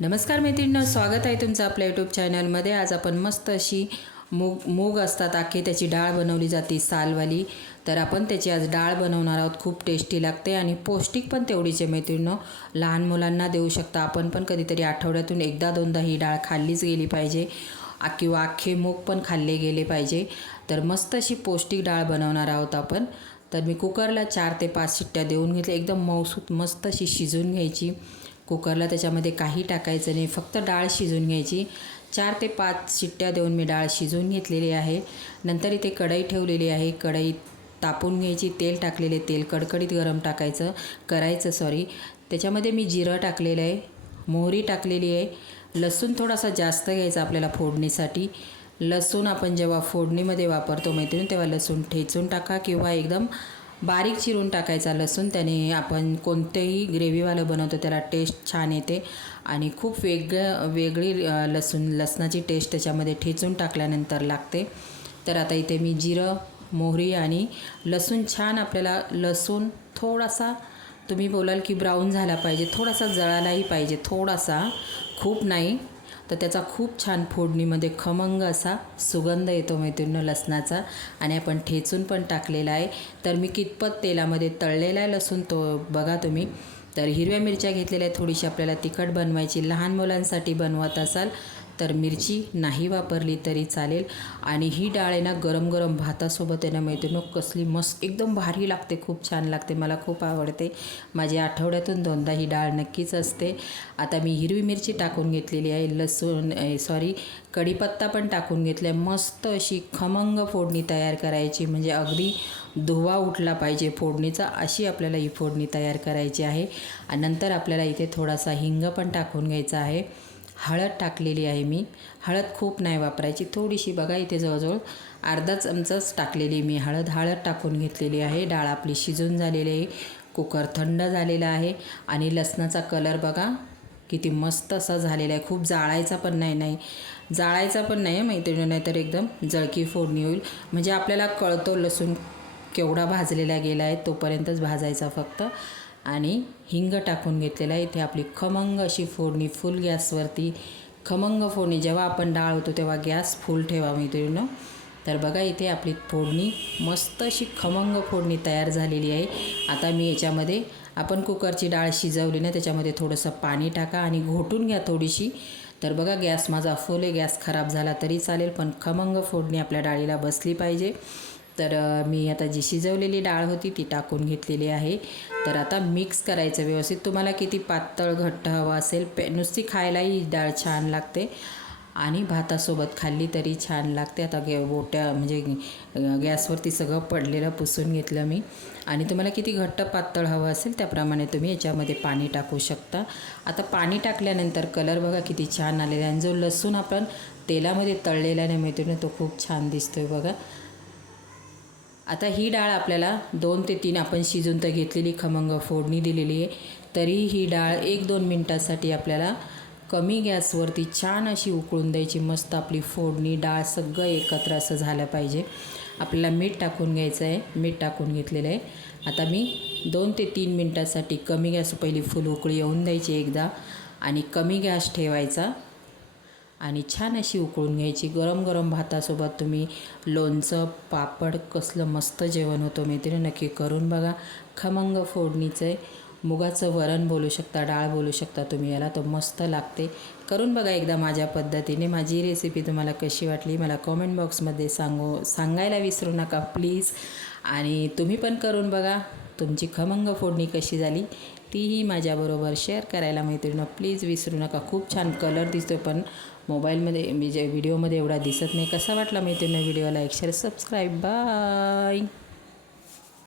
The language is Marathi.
नमस्कार मैत्रिणींना स्वागत आहे तुमचं आपल्या यूट्यूब चॅनलमध्ये आज आपण मस्त अशी मूग मूग असतात आखे त्याची डाळ बनवली जाते सालवाली. तर आपण त्याची आज डाळ बनवणार आहोत खूप टेस्टी लागते आणि पौष्टिक पण तेवढीच आहे मैत्रिणीनं. लहान मुलांना देऊ शकता. आपण पण कधीतरी आठवड्यातून एकदा दोनदा ही डाळ खाल्लीच गेली पाहिजे. किंवा अख्खे मूग पण खाल्ले गेले पाहिजे. तर मस्त अशी पौष्टिक डाळ बनवणार आहोत आपण. तर मी कुकरला चार ते पाच शिट्ट्या देऊन घेतल्या. एकदम मौसूत मस्त अशी शिजवून घ्यायची. कुकरला त्याच्यामध्ये काही टाकायचं नाही. फक्त डाळ शिजवून घ्यायची. चार ते पाच शिट्ट्या देऊन मी डाळ शिजवून घेतलेली आहे. नंतर इथे कढई ठेवलेली आहे. कढई तापून घ्यायची. तेल टाकलेले तेल कडकडीत गरम टाकायचं. करायचं सॉरी त्याच्यामध्ये मी जिरं टाकलेलं आहे. मोहरी टाकलेली आहे. लसूण थोडासा जास्त घ्यायचा आपल्याला फोडणीसाठी. लसूण आपण जेव्हा फोडणीमध्ये वापरतो मैत्रीण तेव्हा लसूण ठेचून टाका किंवा एकदम बारीक चिरून टाकायचा लसूण. त्याने आपण कोणतेही ग्रेव्हीवालं बनवतो त्याला टेस्ट छान येते. आणि खूप वेगळं वेगळी लसूण लसणाची टेस्ट त्याच्यामध्ये ठेचून टाकल्यानंतर लागते. तर आता इथे मी जिरं मोहरी आणि लसूण छान आपल्याला लसूण थोडासा तुम्ही बोलाल की ब्राऊन झाला पाहिजे थोडासा जळालाही पाहिजे थोडासा खूप नाही. तर त्याचा खूप छान फोडणीमध्ये खमंग असा सुगंध येतो मैत्रिणीनं लसणाचा. आणि आपण ठेचून पण टाकलेला आहे. तर मी कितपत तेलामध्ये तळलेला आहे लसूण तो बघा तुम्ही. तर हिरव्या मिरच्या घेतलेल्या आहेत. थोडीशी आपल्याला तिखट बनवायची. लहान मुलांसाठी बनवत असाल. तर मिरची नाही वापरली तरी चालेल. आणि ही डाळ आहे ना गरम गरम भातासोबत आहे ना मैत्रिणी कसली मस्त एकदम भारी लागते खूप छान लागते मला खूप आवडते. माझी आठवड्यातून दोनदा ही डाळ नक्कीच असते. आता मी हिरवी मिरची टाकून घेतलेली आहे लसूण सॉरी कढीपत्ता पण टाकून घेतला आहे मस्त अशी खमंग फोडणी तयार करायची म्हणजे अगदी धुवा उठला पाहिजे फोडणीचा अशी आपल्याला ही फोडणी तयार करायची आहे. आणि नंतर आपल्याला इथे थोडासा हिंग पण टाकून घ्यायचा आहे. हळद टाकलेली आहे मी. हळद खूप नाही वापरायची. थोडीशी बघा इथे जवळजवळ अर्धा चमचाच टाकलेली मी हळद. हळद टाकून घेतलेली आहे. डाळ आपली शिजून झालेली आहे. कुकर थंड झालेला आहे. आणि लसणाचा कलर बघा किती मस्त असा झालेला आहे. खूप जाळायचा पण नाही नाही. जाळायचा पण नाही मैत्रिणी नाही तर एकदम जळकी फोडणी होईल. म्हणजे आपल्याला कळतो लसूण केवढा भाजलेला गेला आहे तोपर्यंतच भाजायचा फक्त. आणि हिंग टाकून घेतलेला आहे. इथे आपली खमंग अशी फोडणी फुल गॅसवरती खमंग फोडणी. जेव्हा आपण डाळ होतो तेव्हा गॅस फुल ठेवा मैत्रिणीनं तर बघा इथे आपली फोडणी मस्त अशी खमंग फोडणी तयार झालेली आहे. आता मी याच्यामध्ये आपण कुकरची डाळ शिजवली ना त्याच्यामध्ये थोडंसं पाणी टाका आणि घोटून घ्या थोडीशी. तर बघा गॅस माझा फुल आहे. गॅस खराब झाला तरी चालेल पण खमंग फोडणी आपल्या डाळीला बसली पाहिजे. तर मी आता जी शिजवलेली डाळ होती ती टाकून घेतलेली आहे. तर आता मिक्स करायचं व्यवस्थित. तुम्हाला किती पातळ घट्ट हवं असेल पे नुसती खायलाही डाळ छान लागते. आणि भातासोबत खाल्ली तरी छान लागते. आता गे बोट्या म्हणजे गॅसवरती सगळं पडलेलं पुसून घेतलं मी. आणि तुम्हाला किती घट्ट पातळ हवं असेल त्याप्रमाणे तुम्ही याच्यामध्ये पाणी टाकू शकता. आता पाणी टाकल्यानंतर कलर बघा किती छान आलेला आहे. आणि जो लसूण आपण तेलामध्ये तळलेला नाही माहिती ना तो खूप छान दिसतो आहे बघा. आता ही डाळ आपल्याला दोन ते तीन आपण शिजून तर घेतलेली खमंग फोडणी दिलेली आहे. तरी ही डाळ एक दोन मिनटासाठी आपल्याला कमी गॅसवरती छान अशी उकळून द्यायची. मस्त आपली फोडणी डाळ सगळं एकत्र असं झालं पाहिजे. आपल्याला मीठ टाकून घ्यायचं आहे. मीठ टाकून घेतलेलं आहे. आता मी दोन ते तीन मिनटासाठी कमी गॅस पहिली फुल उकळी येऊन द्यायची एकदा आणि कमी गॅस ठेवायचा. आणि छान अशी उकळून घ्यायची. गरम गरम भातासोबत तुम्ही लोणचं पापड कसलं मस्त जेवण होतं मैत्रिणी नक्की करून बघा. खमंग फोडणीचं आहे. मुगाचं वरण बोलू शकता डाळ बोलू शकता तुम्ही याला. तो मस्त लागते. करून बघा एकदा माझ्या पद्धतीने. माझी रेसिपी तुम्हाला कशी वाटली मला कॉमेंट बॉक्समध्ये सांगू सांगायला विसरू नका प्लीज आणि तुम्ही पण करून बघा. तुमची खमंग फोडणी कशी झाली तीही माझ्याबरोबर शेअर करायला मैत्रिणी प्लीज विसरू नका. खूप छान कलर दिसतो पण मोबाईलमध्ये म्हणजे व्हिडिओमध्ये एवढा दिसत नाही. कसा वाटला मैत्रिणी video like share subscribe bye